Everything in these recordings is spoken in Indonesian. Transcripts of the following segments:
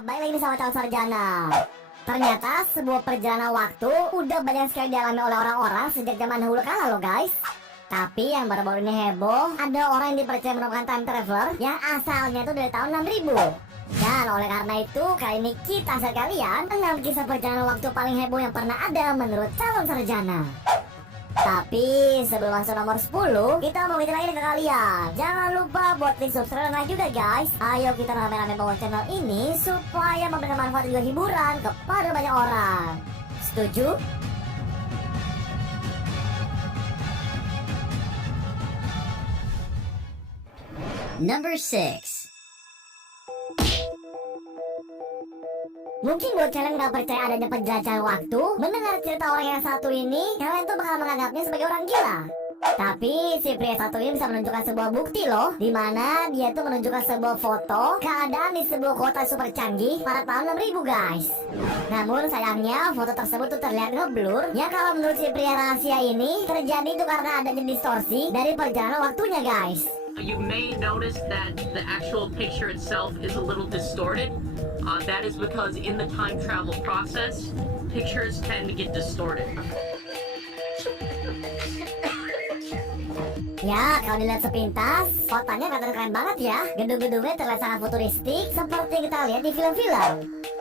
Balik lagi sama calon sarjana. Ternyata sebuah perjalanan waktu udah banyak sekali dialami oleh orang-orang sejak zaman dahulu kala loh guys. Tapi yang baru-baru ini heboh, ada orang yang dipercaya merupakan time traveler yang asalnya tuh dari tahun 6000. Dan oleh karena itu, kali ini kita sekalian 6 kisah perjalanan waktu paling heboh yang pernah ada menurut calon sarjana. Tapi sebelum masuk nomor 10, kita mau ngingetin lagi ke kalian. Jangan lupa buat klik subscribe dan like juga guys. Ayo kita rame-rame bawa channel ini supaya memberikan manfaat dan juga hiburan kepada banyak orang. Setuju? Number 6. Mungkin buat kalian nggak percaya adanya penjelajahan waktu, mendengar cerita orang yang satu ini, kalian tuh bakal menganggapnya sebagai orang gila. Tapi si pria satu ini bisa menunjukkan sebuah bukti loh, dimana dia tuh menunjukkan sebuah foto keadaan di sebuah kota super canggih pada tahun 6000 guys. Namun sayangnya foto tersebut tuh terlihat ngeblur, ya kalau menurut si pria rahasia ini terjadi itu karena adanya distorsi dari perjalanan waktunya guys. You may notice that the actual picture itself is a little distorted. That is because in the time travel process, pictures tend to get distorted. Ya, kalau dilihat sepintas, fotonya kelihatan keren banget ya. Gedung-gedungnya terlihat sangat futuristik seperti kita lihat di film-film.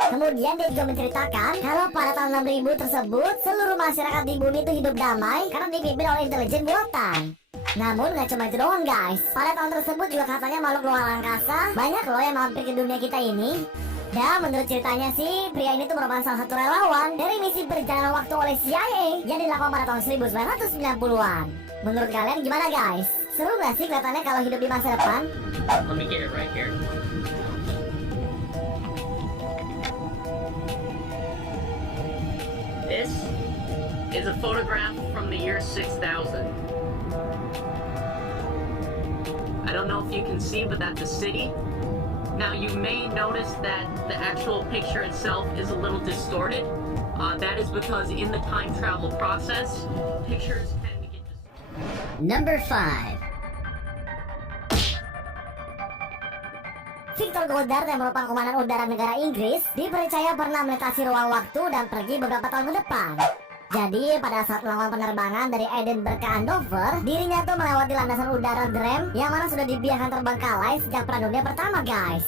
Kemudian dia juga menceritakan kalau pada tahun 6000 tersebut, seluruh masyarakat di bumi itu hidup damai karena dipimpin oleh intelijen buatan. Namun gak cuma itu doang guys, pada tahun tersebut juga katanya makhluk luar angkasa banyak loh yang mampir ke dunia kita ini. Dan menurut ceritanya sih, pria ini tuh merupakan salah satu relawan dari misi perjalanan waktu oleh CIA yang dilakukan pada tahun 1990-an. Menurut kalian gimana guys? Seru gak sih kelihatannya kalau hidup di masa depan? Let me get it right here. This is a photograph from the year 6000. I don't know if you can see, but that's a city. Now you may notice that the actual picture itself is a little distorted. That is because in the time travel process, pictures tend to get distorted. Number 5. Victor Goddard yang merupakan komandan udara negara Inggris dipercaya pernah melintasi ruang waktu dan pergi beberapa tahun ke depan. Jadi pada saat melakukan penerbangan dari Edinburgh ke Andover, dirinya tuh melewati landasan udara Dram yang mana sudah dibiarkan terbengkalai sejak Perang Dunia Pertama guys.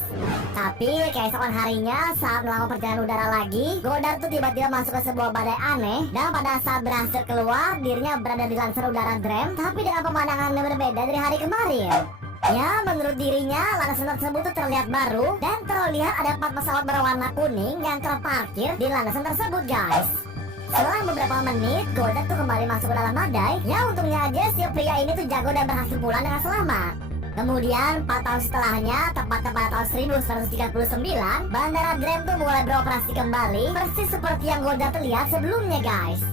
Tapi keesokan harinya saat melakukan perjalanan udara lagi, Goddard tuh tiba-tiba masuk ke sebuah badai aneh, dan pada saat berhasil keluar, dirinya berada di landasan udara Dram tapi dengan pemandangan yang berbeda dari hari kemarin. Ya, menurut dirinya, landasan tersebut tuh terlihat baru dan terlihat ada 4 pesawat berwarna kuning yang terparkir di landasan tersebut guys. Setelah beberapa menit, Goddard tuh kembali masuk ke dalam badai. Ya untungnya aja si pria ini tuh jago dan berhasil pulang dengan selamat. Kemudian 4 tahun setelahnya, tepatnya pada tahun 1939, Bandara Dram tuh mulai beroperasi kembali, persis seperti yang Goddard lihat sebelumnya guys.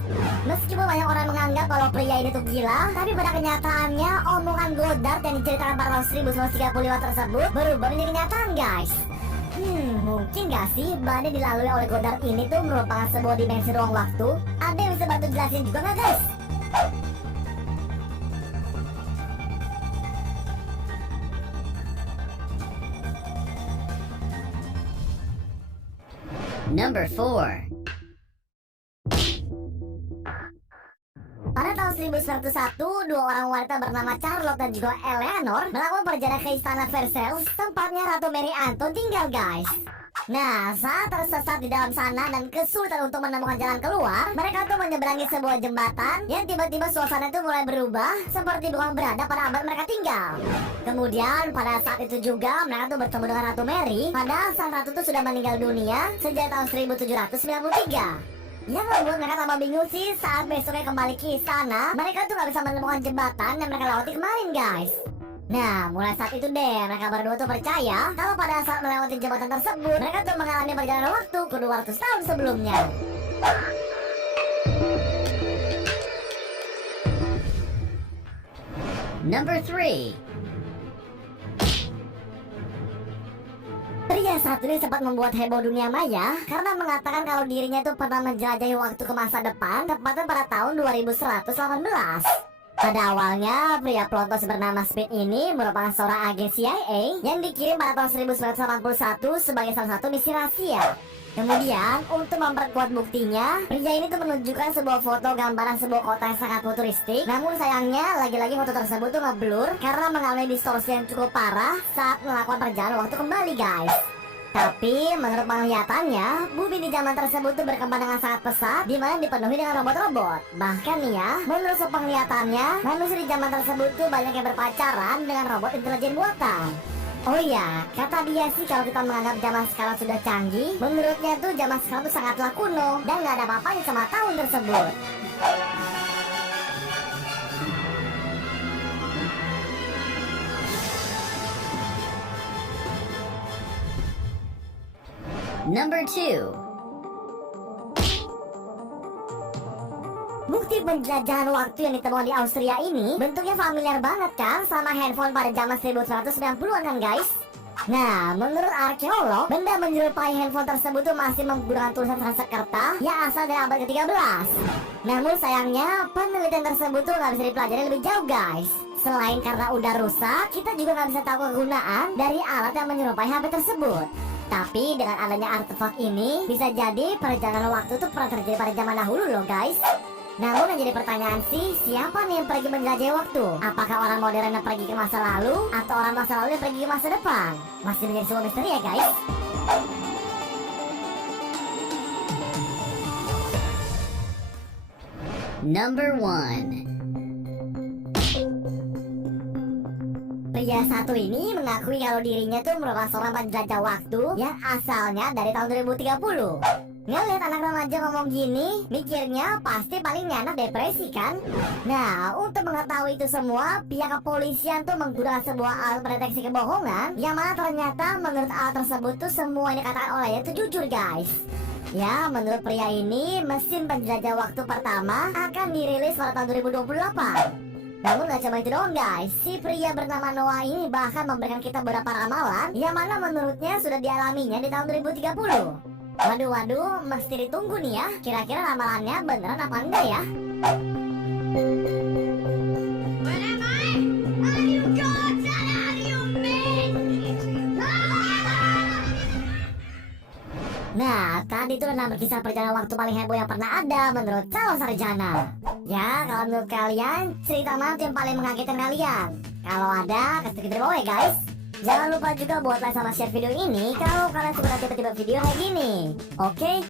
Meskipun banyak orang menganggap kalau pria ini tuh gila, tapi pada kenyataannya omongan Goddard yang diceritakan pada tahun 1935 tersebut berubah menjadi kenyataan guys. Mungkin gak sih badai dilalui oleh Goddard ini tuh merupakan sebuah dimensi ruang waktu? Ada yang bisa bantu jelasin juga gak guys? Number 4. Pada tahun 1901, 2 orang wanita bernama Charlotte dan juga Eleanor melakukan perjalanan ke istana Versailles, tempatnya Ratu Mary Anton tinggal guys. Nah, saat tersesat di dalam sana dan kesulitan untuk menemukan jalan keluar, mereka tuh menyeberangi sebuah jembatan yang tiba-tiba suasana itu mulai berubah seperti bukan berada pada abad mereka tinggal. Kemudian pada saat itu juga mereka tuh bertemu dengan Ratu Mary, padahal sang ratu tuh sudah meninggal dunia sejak tahun 1793. Yang membuat mereka tambah bingung sih saat besoknya kembali ke istana, mereka tuh gak bisa menemukan jembatan yang mereka lewati kemarin guys. Nah, mulai saat itu deh mereka berdua tuh percaya kalau pada saat melewati jembatan tersebut, mereka tuh mengalami perjalanan waktu ke 200 tahun sebelumnya. Number 3. Pria satu ini sempat membuat heboh dunia maya karena mengatakan kalau dirinya itu pernah menjelajahi waktu ke masa depan, tepatnya pada tahun 2118. Pada awalnya, pria pelontos bernama Speed ini merupakan seorang agen CIA yang dikirim pada tahun 1981 sebagai salah satu misi rahasia. Kemudian, untuk memperkuat buktinya, pria ini tuh menunjukkan sebuah foto gambaran sebuah kota yang sangat futuristik. Namun sayangnya, lagi-lagi foto tersebut tuh ngeblur karena mengalami distorsi yang cukup parah saat melakukan perjalanan waktu kembali, guys. Tapi menurut penglihatannya, bumi di zaman tersebut tuh berkembang dengan sangat pesat, di mana dipenuhi dengan robot-robot. Bahkan nih ya, menurut penglihatannya, manusia di zaman tersebut tuh banyak yang berpacaran dengan robot intelijen buatan. Oh iya, kata dia sih kalau kita menganggap zaman sekarang sudah canggih, menurutnya tuh zaman sekarang tuh sangatlah kuno dan nggak ada apa-apanya sama tahun tersebut. Number 2. Bukti penjelajahan waktu yang ditemukan di Austria ini bentuknya familiar banget kan sama handphone pada zaman 1990-an kan guys? Nah, menurut arkeolog, benda menyerupai handphone tersebut tuh masih menggunakan tulisan Sanskerta yang asal dari abad ke-13. Namun sayangnya, penelitian tersebut tuh nggak bisa dipelajari lebih jauh guys. Selain karena udah rusak, kita juga nggak bisa tahu kegunaan dari alat yang menyerupai HP tersebut. Tapi dengan adanya artefak ini, bisa jadi perjalanan waktu tuh pernah terjadi pada zaman dahulu loh guys. Namun yang jadi pertanyaan sih, siapa nih yang pergi menjelajahi waktu? Apakah orang modern yang pergi ke masa lalu, atau orang masa lalu yang pergi ke masa depan? Masih menjadi sebuah misteri ya guys. Number 1. Pria satu ini mengakui kalau dirinya tuh merupakan seorang penjelajah waktu yang asalnya dari tahun 2030. Ngeliat anak remaja ngomong gini, mikirnya pasti paling nih anak depresi kan? Nah, untuk mengetahui itu semua, pihak kepolisian tuh menggunakan sebuah alat pendeteksi kebohongan, yang mana ternyata menurut alat tersebut tuh semua yang dikatakan olehnya tuh jujur guys. Ya, menurut pria ini, mesin penjelajah waktu pertama akan dirilis pada tahun 2028. Namun gak cuma itu doang guys, si pria bernama Noah ini bahkan memberikan kita beberapa ramalan yang mana menurutnya sudah dialaminya di tahun 2030. Waduh, mesti ditunggu nih ya, kira-kira ramalannya beneran apa enggak ya? Where am I? Are you gods and are you men? Nah, tadi tuh nama kisah perjalanan waktu paling heboh yang pernah ada menurut calon sarjana. Ya, kalau menurut kalian, cerita mana tuh yang paling mengagetkan kalian? Kalau ada, kasih kita di bawah ya guys. Jangan lupa juga buat like sama share video ini kalau kalian suka tipe-tipe video kayak gini. Oke?